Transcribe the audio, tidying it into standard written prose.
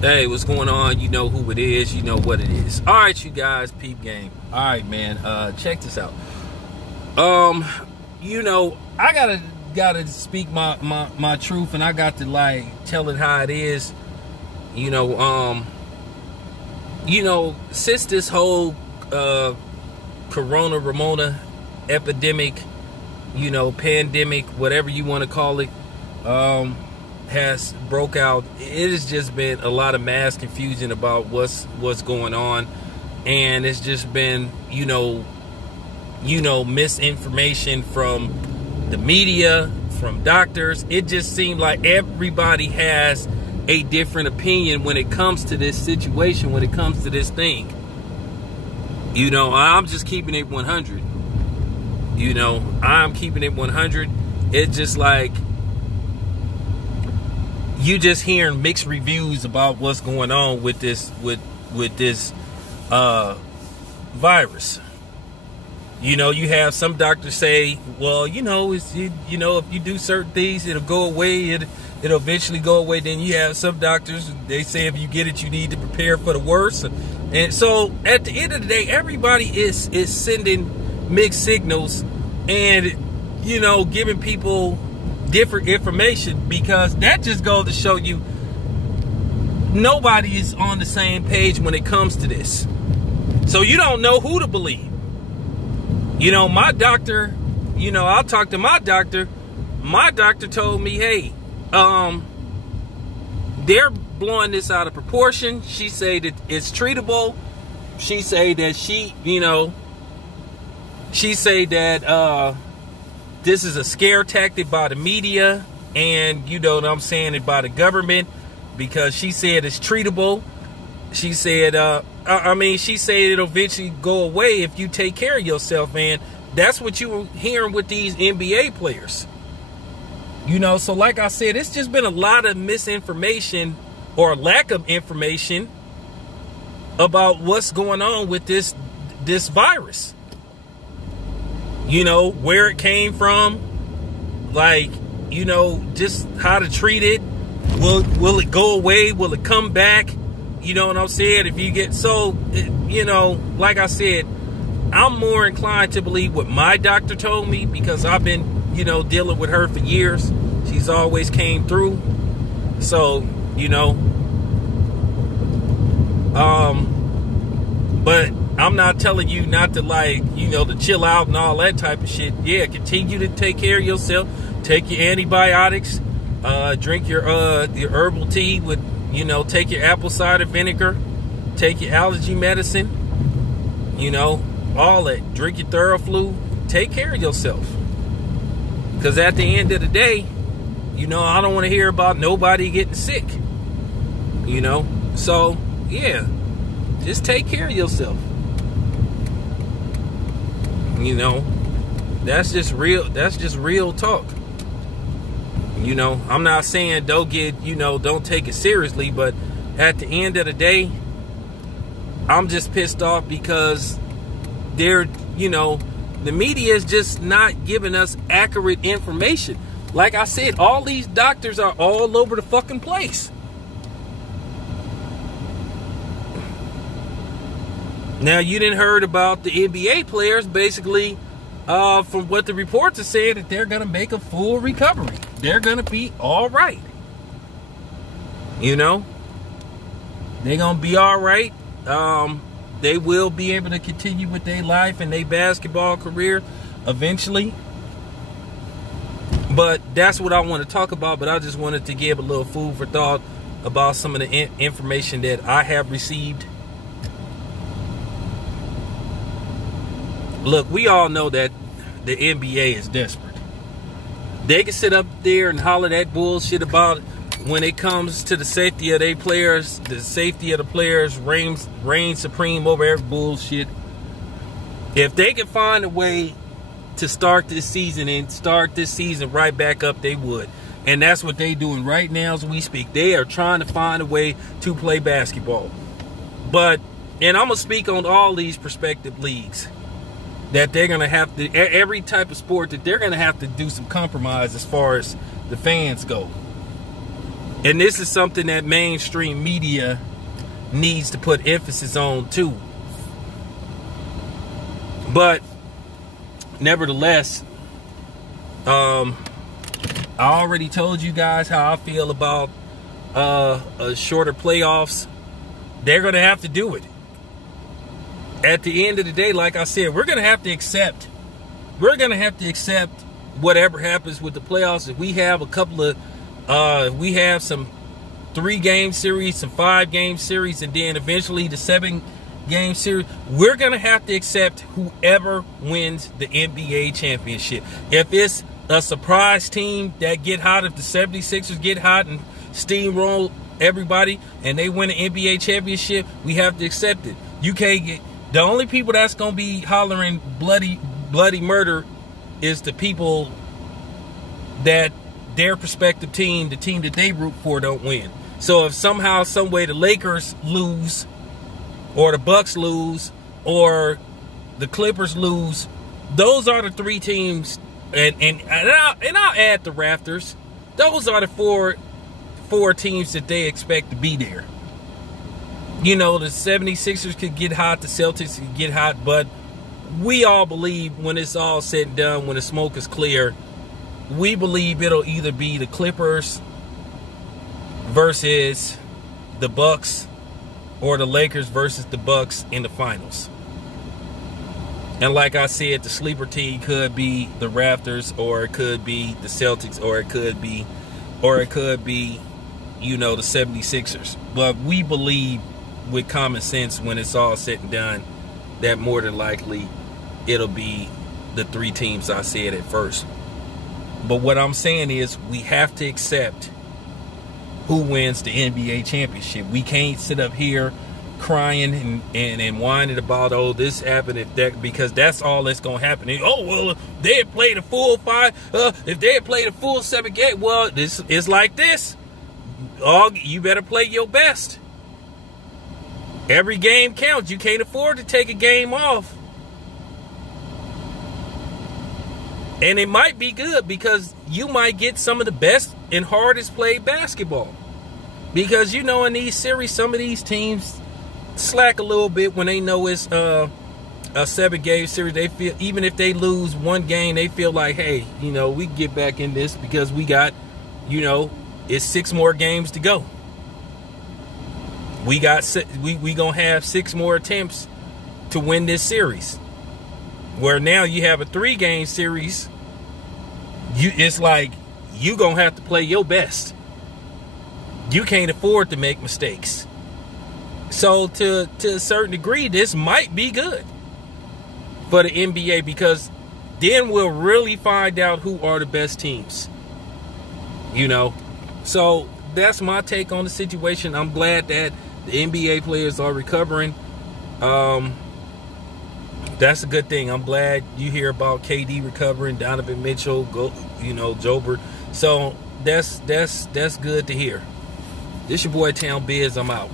Hey, what's going on? You know who it is. You know what it is. All right, you guys, peep game. All right, man. Check this out. You know, I gotta speak my truth, and I got to like tell it how it is. You know, since this whole Corona Ramona epidemic, you know, pandemic, whatever you want to call it, has broke out, it has just been a lot of mass confusion about what's going on, and it's just been you know misinformation from the media, from doctors. It just seemed like everybody has a different opinion when it comes to this situation, when it comes to this thing. You know, I'm just keeping it 100. You know, I'm keeping it 100. It's just like you just hearing mixed reviews about what's going on with this virus. You know, you have some doctors say, well, you know, if you do certain things, it'll go away. It'll eventually go away. Then you have some doctors, they say if you get it, you need to prepare for the worst. And so at the end of the day, everybody is sending mixed signals and, you know, giving people different information, because that just goes to show you nobody is on the same page when it comes to this. So you don't know who to believe. You know, my doctor, you know, I'll talk to my doctor. My doctor told me, hey, they're blowing this out of proportion. She said that it's treatable. She said that this is a scare tactic by the media, and you know what I'm saying, by the government, because she said it's treatable. She said, she said it'll eventually go away if you take care of yourself, and that's what you were hearing with these NBA players. You know, so like I said, it's just been a lot of misinformation or lack of information about what's going on with this virus. You know, where it came from, like, you know, just how to treat it. Will it go away? Will it come back? You know what I'm saying? If you get you know, like I said, I'm more inclined to believe what my doctor told me, because I've been, you know, dealing with her for years. She's always came through. So, you know, but I'm not telling you not to, like, you know, to chill out and all that type of shit. Yeah, continue to take care of yourself. Take your antibiotics. Drink your herbal tea with, you know, take your apple cider vinegar. Take your allergy medicine. You know, all that. Drink your Theraflu. Take care of yourself. Because at the end of the day, you know, I don't want to hear about nobody getting sick. You know? So, yeah. Just take care of yourself. You know, that's just real talk. You know, I'm not saying don't take it seriously, but at the end of the day, I'm just pissed off because you know, the media is just not giving us accurate information. Like I said, all these doctors are all over the fucking place. Now, you didn't heard about the NBA players, basically, from what the reports are saying, that they're going to make a full recovery. They're going to be all right. You know? They're going to be all right. They will be able to continue with their life and their basketball career eventually. But that's what I want to talk about. But I just wanted to give a little food for thought about some of the information that I have received. Look, we all know that the NBA is desperate. They can sit up there and holler that bullshit about when it comes to the safety of their players. The safety of the players reigns supreme over every bullshit. If they can find a way to start this season right back up, they would. And that's what they're doing right now as we speak. They are trying to find a way to play basketball. And I'm going to speak on all these prospective leagues, that they're going to have to, every type of sport, that they're going to have to do some compromise as far as the fans go. And this is something that mainstream media needs to put emphasis on too. But nevertheless, I already told you guys how I feel about shorter playoffs. They're going to have to do it. At the end of the day, like I said, we're going to have to accept whatever happens with the playoffs. If we have a couple of we have some 3-game series, some 5-game series, and then eventually the 7-game series, we're going to have to accept whoever wins the NBA championship. If it's a surprise team that get hot, if the 76ers get hot and steamroll everybody and they win an NBA championship, we have to accept it. You can't get, the only people that's going to be hollering bloody murder is the people that their prospective team, the team that they root for, don't win. So if somehow, some way the Lakers lose, or the Bucks lose, or the Clippers lose, those are the 3 teams, and I'll add the Raptors. Those are the four teams that they expect to be there. You know, the 76ers could get hot, the Celtics could get hot, but we all believe when it's all said and done, when the smoke is clear, we believe it'll either be the Clippers versus the Bucks, or the Lakers versus the Bucks in the finals. And like I said, the sleeper team could be the Raptors, or it could be the Celtics, or it could be, you know, the 76ers. But we believe with common sense, when it's all said and done, that more than likely it'll be the 3 teams I said at first. But what I'm saying is, we have to accept who wins the NBA championship. We can't sit up here crying and whining about, oh, this happened, if that, because that's all that's going to happen. And, oh, well, if they had played a full 5, if they had played a full 7 game, well, this is like this. You better play your best. Every game counts. You can't afford to take a game off. And it might be good, because you might get some of the best and hardest played basketball. Because, you know, in these series, some of these teams slack a little bit when they know it's a 7-game series. They feel, even if they lose 1 game, they feel like, hey, you know, we can get back in this, because we got, you know, it's 6 more games to go. We gonna have 6 more attempts to win this series. Where now you have a 3-game series, it's like you gonna have to play your best. You can't afford to make mistakes. So to a certain degree, this might be good for the NBA, because then we'll really find out who are the best teams. You know, so that's my take on the situation. I'm glad that the NBA players are recovering. That's a good thing. I'm glad you hear about KD recovering, Donovan Mitchell, Jober. So that's good to hear. This your boy Town Biz. I'm out.